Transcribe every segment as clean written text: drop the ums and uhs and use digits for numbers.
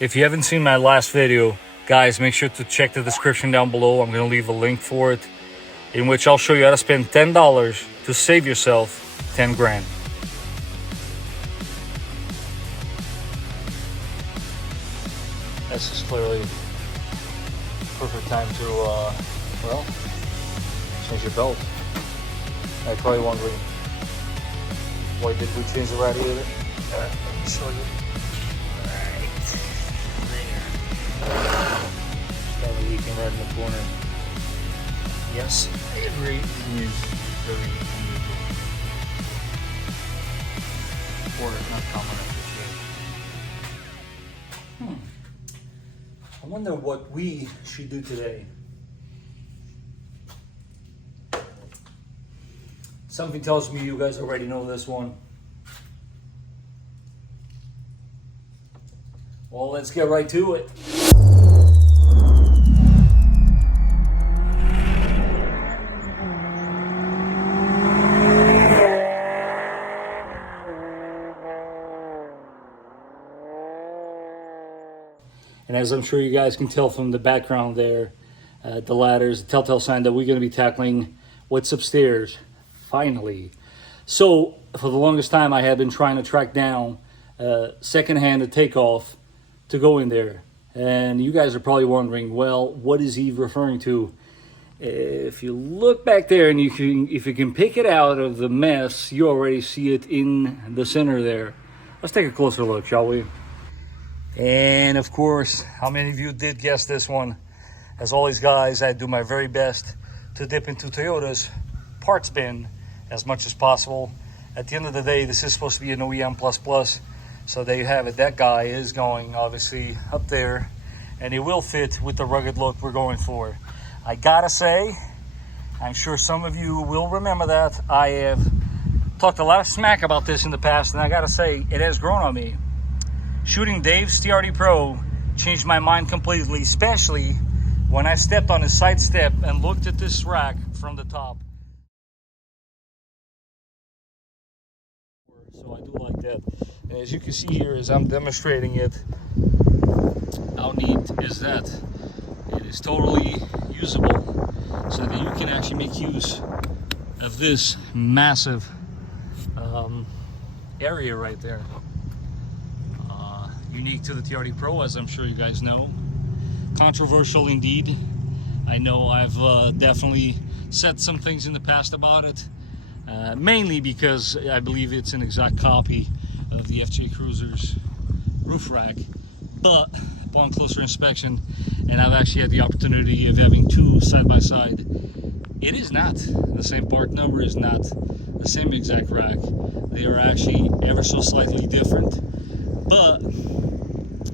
If you haven't seen my last video, guys, make sure to check the description down below. I'm going to leave a link for it, in which I'll show you how to spend $10 to save yourself 10 grand. This is clearly perfect time to, well, change your belt. You're probably wondering, why did we change the radiator? Let me show you. Right there. Started leaking right in the corner. Yes, I agree. It is very unusual. Or not common, I should say. I wonder what we should do today. Something tells me you guys already know this one. Well, let's get right to it. And as I'm sure you guys can tell from the background there, the ladders, the telltale sign that we're going to be tackling what's upstairs, finally. So, for the longest time, I have been trying to track down secondhand to takeoff to go in there. And you guys are probably wondering, well, what is he referring to? If you look back there and if you can pick it out of the mess, you already see it in the center there. Let's take a closer look, shall we? And of course, how many of you did guess this one? As always, guys, I do my very best to dip into Toyota's parts bin as much as possible. At the end of the day, this is supposed to be an OEM++, so there you have it. That guy is going obviously up there, and it will fit with the rugged look we're going for. I gotta say, I'm sure some of you will remember that I have talked a lot of smack about this in the past, and I gotta say, it has grown on me. Shooting Dave's TRD Pro changed my mind completely, especially when I stepped on his side step and looked at this rack from the top. So I do like that. And as you can see here, as I'm demonstrating it, how neat is that? It is totally usable, so that you can actually make use of this massive area right there. Unique to the TRD Pro, as I'm sure you guys know. Controversial indeed. I know I've definitely said some things in the past about it, mainly because I believe it's an exact copy of the FJ Cruiser's roof rack. But upon closer inspection, and I've actually had the opportunity of having two side by side, it is not the same part number, is not the same exact rack. They are actually ever so slightly different. But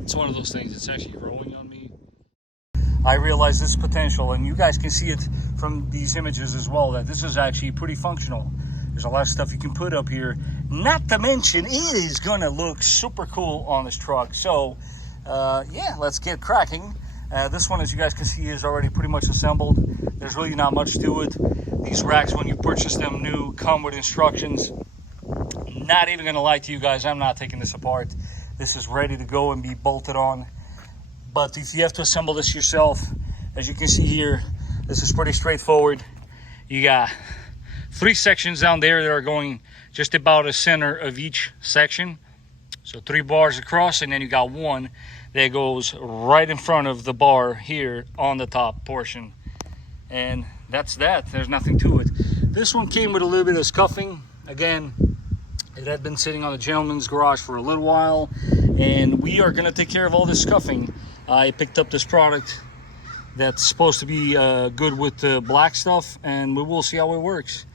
it's one of those things, it's actually growing on me. I realize this potential, and you guys can see it from these images as well, that this is actually pretty functional. There's a lot of stuff you can put up here, not to mention it is gonna look super cool on this truck. So yeah, let's get cracking. This one, as you guys can see, is already pretty much assembled. There's really not much to it. These racks, when you purchase them new, come with instructions. Not even gonna lie to you guys, I'm not taking this apart. This is ready to go and be bolted on. But if you have to assemble this yourself, as you can see here, this is pretty straightforward. You got 3 sections down there that are going just about the center of each section. So 3 bars across, and then you got one that goes right in front of the bar here on the top portion. And that's that, there's nothing to it. This one came with a little bit of scuffing. Again, it had been sitting on the gentleman's garage for a little while, and we are going to take care of all this scuffing. I picked up this product that's supposed to be good with the black stuff, and we will see how it works.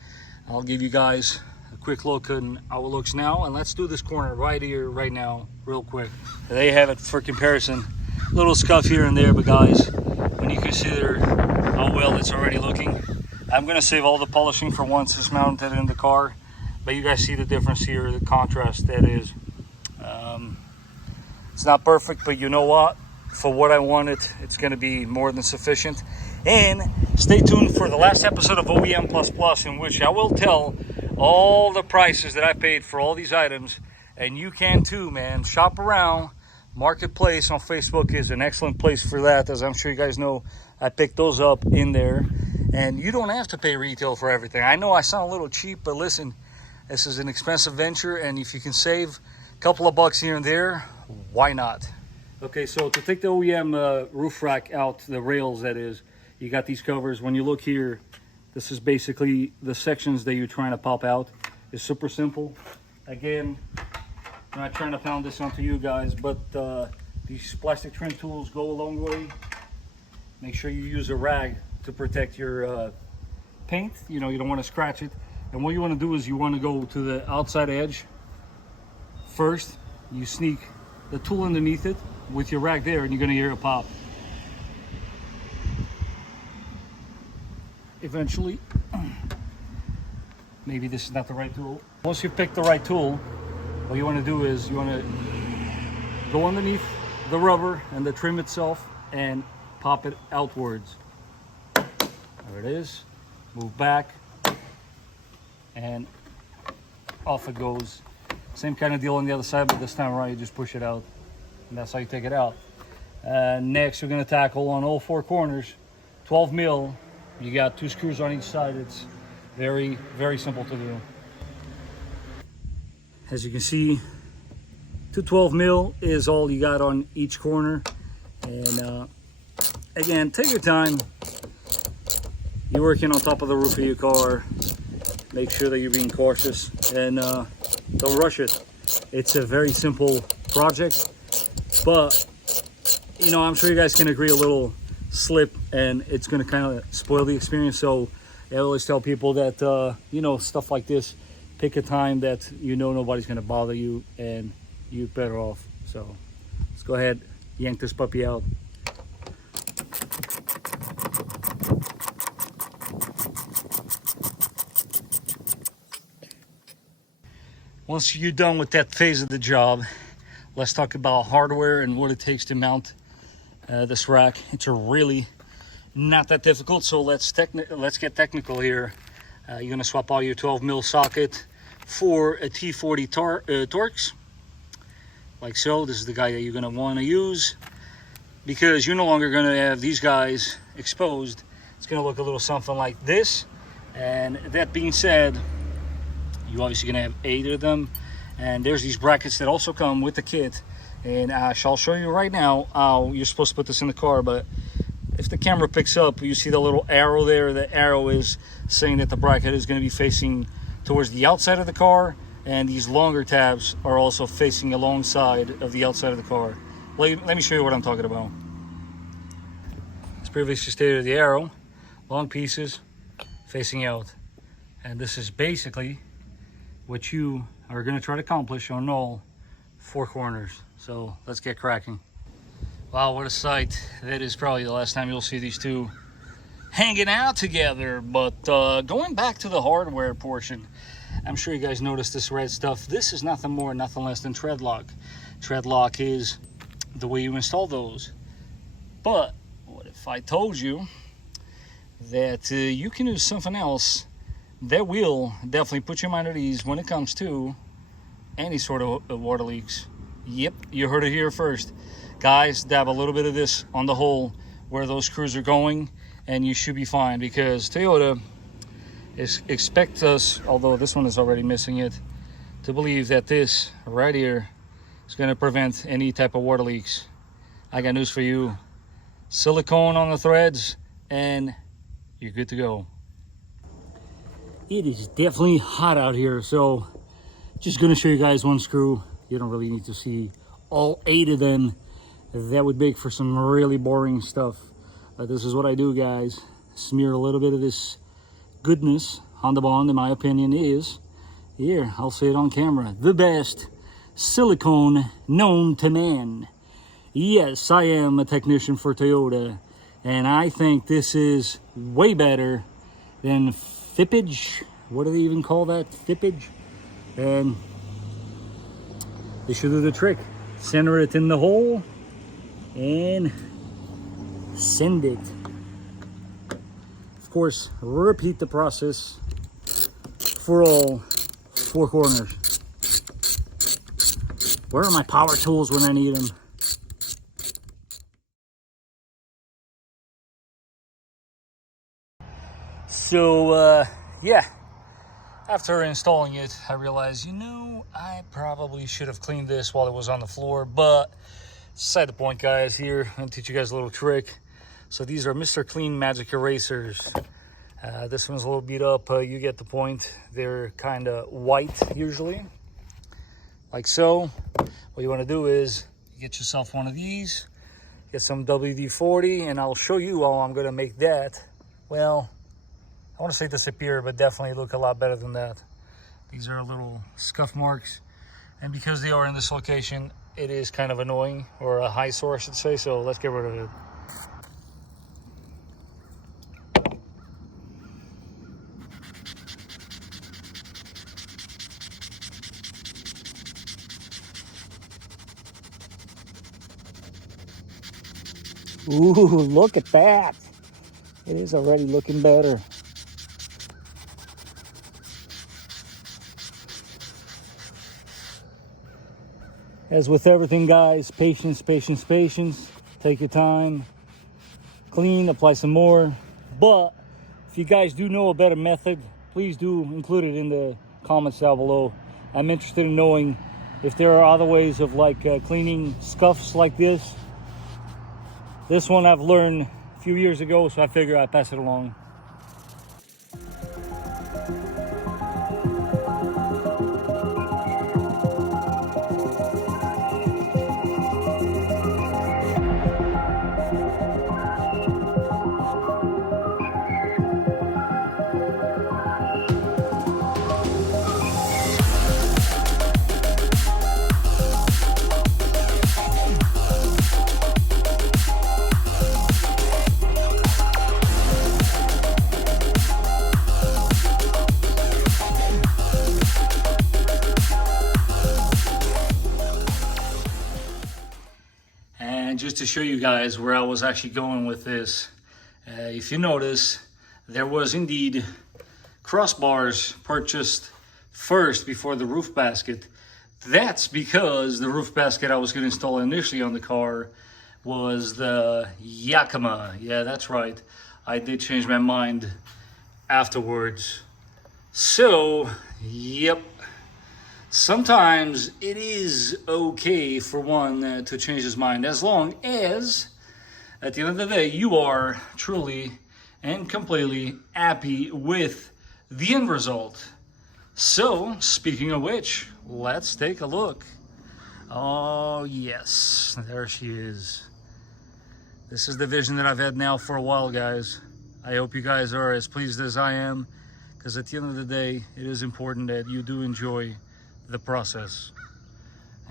I'll give you guys a quick look on how it looks now, and let's do this corner right here, right now, real quick. There you have it for comparison. Little scuff here and there, but guys, when you consider how well it's already looking, I'm going to save all the polishing for once it's mounted in the car. But you guys see the difference here, the contrast that is. It's not perfect, but you know what? For what I wanted, it's going to be more than sufficient. And stay tuned for the last episode of OEM++, in which I will tell all the prices that I paid for all these items. And you can too, man. Shop around. Marketplace on Facebook is an excellent place for that. As I'm sure you guys know, I picked those up in there. And you don't have to pay retail for everything. I know I sound a little cheap, but listen, this is an expensive venture, and if you can save a couple of bucks here and there, why not? Okay, so to take the OEM roof rack out, the rails that is, you got these covers. When you look here, this is basically the sections that you're trying to pop out. It's super simple. Again, I'm not trying to pound this onto you guys, but these plastic trim tools go a long way. Make sure you use a rag to protect your paint. You know, you don't want to scratch it. And what you want to do is you want to go to the outside edge first. You sneak the tool underneath it with your rag there, and you're going to hear it pop. Eventually, maybe this is not the right tool. Once you pick the right tool, what you want to do is you want to go underneath the rubber and the trim itself and pop it outwards. There it is. Move back and off it goes. Same kind of deal on the other side, but this time around you just push it out, and that's how you take it out. Next, we're going to tackle on all four corners 12 mil. You got 2 screws on each side. It's very, very simple to do. As you can see, 212 mil is all you got on each corner. And again, take your time. You're working on top of the roof of your car. Make sure that you're being cautious, and don't rush it. It's a very simple project, but you know, I'm sure you guys can agree, a little slip and it's going to kind of spoil the experience. So I always tell people that you know, stuff like this, pick a time that you know nobody's going to bother you and you're better off. So let's go ahead, yank this puppy out. Once you're done with that phase of the job, let's talk about hardware and what it takes to mount this rack. It's really not that difficult, so let's get technical here. You're gonna swap out your 12 mil socket for a T40 Torx, like so. This is the guy that you're gonna want to use, because you're no longer gonna have these guys exposed. It's gonna look a little something like this. And that being said, you're obviously gonna have 8 of them, and there's these brackets that also come with the kit. And I'll show you right now how you're supposed to put this in the car. But if the camera picks up, you see the little arrow there. The arrow is saying that the bracket is going to be facing towards the outside of the car, and these longer tabs are also facing alongside of the outside of the car. Let me show you what I'm talking about. As previously stated, the arrow, long pieces facing out, and this is basically what you are going to try to accomplish on all 4 corners. So let's get cracking. Wow, what a sight. That is probably the last time you'll see these two hanging out together. But going back to the hardware portion, I'm sure you guys noticed this red stuff. This is nothing more, nothing less than tread lock. Tread lock is the way you install those. But what if I told you that you can use something else that will definitely put your mind at ease when it comes to any sort of water leaks? Yep, you heard it here first. Guys, dab a little bit of this on the hole where those screws are going, and you should be fine, because Toyota expects us, although this one is already missing it, to believe that this right here is going to prevent any type of water leaks. I got news for you. Silicone on the threads and you're good to go. It is definitely hot out here, so just going to show you guys one screw. You don't really need to see all 8 of them. That would make for some really boring stuff. But this is what I do, guys. Smear a little bit of this goodness. Hondabond, in my opinion, is, here, I'll say it on camera, the best silicone known to man. Yes, I am a technician for Toyota, and I think this is way better than Fippage. What do they even call that? Fippage? And they should do the trick. Center it in the hole and send it. Of course, repeat the process for all 4 corners. Where are my power tools when I need them? So yeah, after installing it, I realized, you know, I probably should have cleaned this while it was on the floor, but beside the point, guys. Here, I'm gonna teach you guys a little trick. So these are Mr. Clean Magic Erasers. This one's a little beat up, you get the point. They're kind of white usually, like so. What you want to do is you get yourself one of these, get some WD-40, and I'll show you how I'm going to make that, well, I want to say disappear, but definitely look a lot better than that. These are little scuff marks, and because they are in this location, it is kind of annoying, or a eyesore I should say, so let's get rid of it. Ooh, look at that. It is already looking better. As with everything, guys, patience, patience, patience. Take your time. Clean, apply some more. But if you guys do know a better method, please do include it in the comments down below. I'm interested in knowing if there are other ways of cleaning scuffs like this. This one I've learned a few years ago, so I figure I'd pass it along. Just to show you guys where I was actually going with this, if you notice, there was indeed crossbars purchased first before the roof basket. That's because the roof basket I was going to install initially on the car was the Yakima. Yeah, that's right. I did change my mind afterwards. So, yep. Sometimes it is okay for one to change his mind, as long as at the end of the day you are truly and completely happy with the end result. So, speaking of which, let's take a look. Oh yes, there she is. This is the vision that I've had now for a while, guys. I hope you guys are as pleased as I am, because at the end of the day, it is important that you do enjoy the process,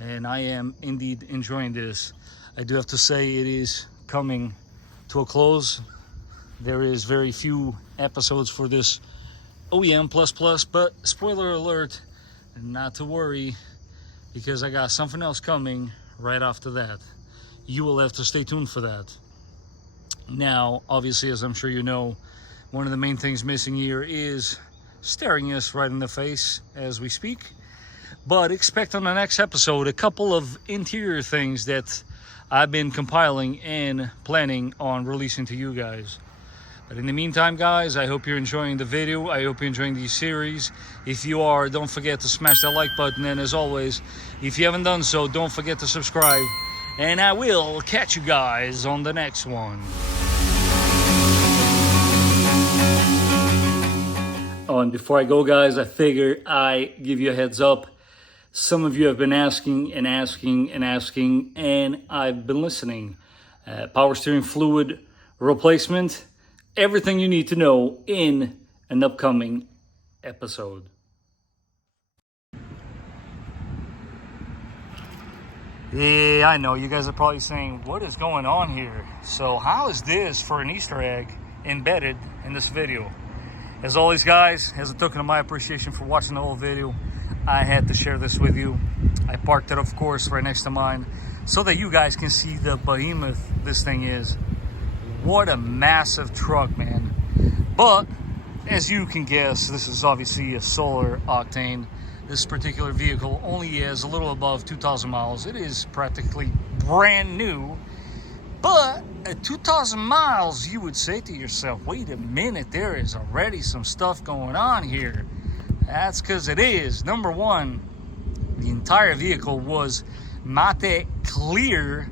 and I am indeed enjoying this. I do have to say it is coming to a close. There is very few episodes for this OEM++, but spoiler alert, not to worry, because I got something else coming right after that. You will have to stay tuned for that. Now, obviously, as I'm sure you know, one of the main things missing here is staring us right in the face as we speak. But expect on the next episode a couple of interior things that I've been compiling and planning on releasing to you guys. But in the meantime, guys, I hope you're enjoying the video. I hope you're enjoying these series. If you are, don't forget to smash that like button. And as always, if you haven't done so, don't forget to subscribe. And I will catch you guys on the next one. Oh, and before I go, guys, I figure I give you a heads up. Some of you have been asking and asking and asking, and I've been listening. Power steering fluid replacement, everything you need to know in an upcoming episode. Yeah, I know, you guys are probably saying, what is going on here? So how is this for an Easter egg embedded in this video? As always, guys, as a token of my appreciation for watching the whole video, I had to share this with you. I parked it, of course, right next to mine so that you guys can see the behemoth this thing is. What a massive truck, man. But as you can guess, this is obviously a solar octane. This particular vehicle only has a little above 2,000 miles. It is practically brand new. But at 2,000 miles, you would say to yourself, wait a minute, there is already some stuff going on here. That's because it is. Number one, the entire vehicle was matte clear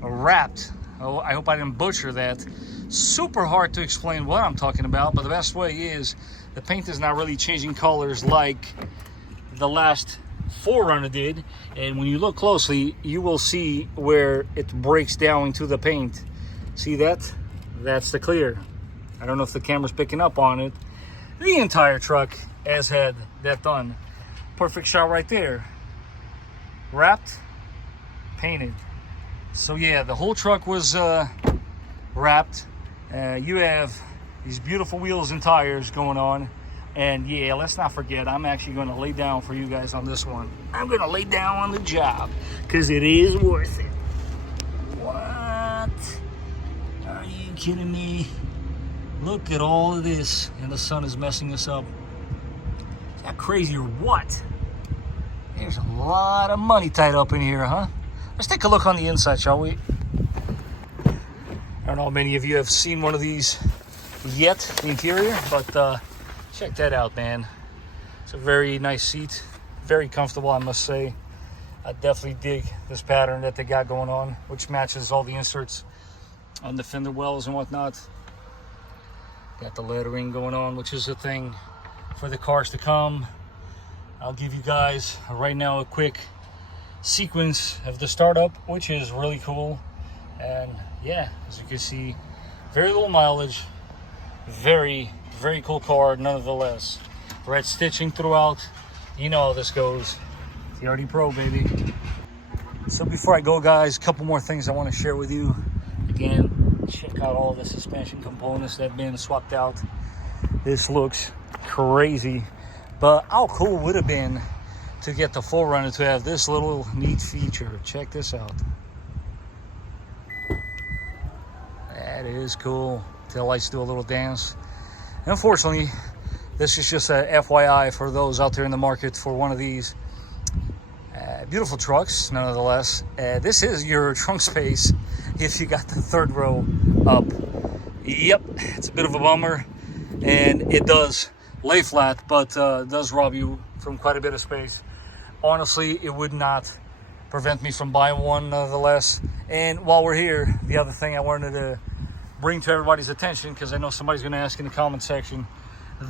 wrapped. Oh, I hope I didn't butcher that. Super hard to explain what I'm talking about, but the best way is the paint is not really changing colors like the last 4Runner did. And when you look closely, you will see where it breaks down into the paint. See that? That's the clear. I don't know if the camera's picking up on it. The entire truck has had that done. Perfect shot right there. Wrapped, painted. So yeah, the whole truck was wrapped. You have these beautiful wheels and tires going on. And yeah, let's not forget, I'm actually going to lay down for you guys on this one. I'm going to lay down on the job because it is worth it. What? Are you kidding me? Look at all of this. And the sun is messing us up. Is that crazy or what? There's a lot of money tied up in here, huh? Let's take a look on the inside, shall we? I don't know how many of you have seen one of these yet, the interior, but check that out, man. It's a very nice seat. Very comfortable, I must say. I definitely dig this pattern that they got going on, which matches all the inserts on the fender wells and whatnot. Got the lettering going on, which is a thing for the cars to come. I'll give you guys right now a quick sequence of the startup, which is really cool. And yeah, as you can see, very little mileage. Very cool car nonetheless. Red stitching throughout. You know how this goes. TRD Pro, baby. So before I go, guys, a couple more things I want to share with you. Again, check out all the suspension components that have been swapped out. This looks crazy, but how cool would it have been to get the 4Runner to have this little neat feature? Check this out. That is cool. Tail lights do a little dance. Unfortunately, this is just a FYI for those out there in the market for one of these beautiful trucks, nonetheless. This is your trunk space if you got the third row up. Yep, it's a bit of a bummer, and it does lay flat, but does rob you from quite a bit of space. Honestly, it would not prevent me from buying one, nonetheless. And while we're here, the other thing I wanted to bring to everybody's attention, because I know somebody's going to ask in the comment section,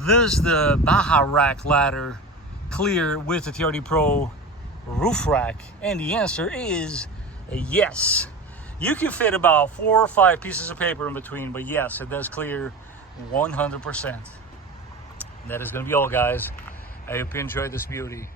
does the Baja rack ladder clear with the TRD Pro roof rack? And the answer is yes. You can fit about 4 or 5 pieces of paper in between, but yes, it does clear 100%. That is going to be all, guys. I hope you enjoyed this beauty.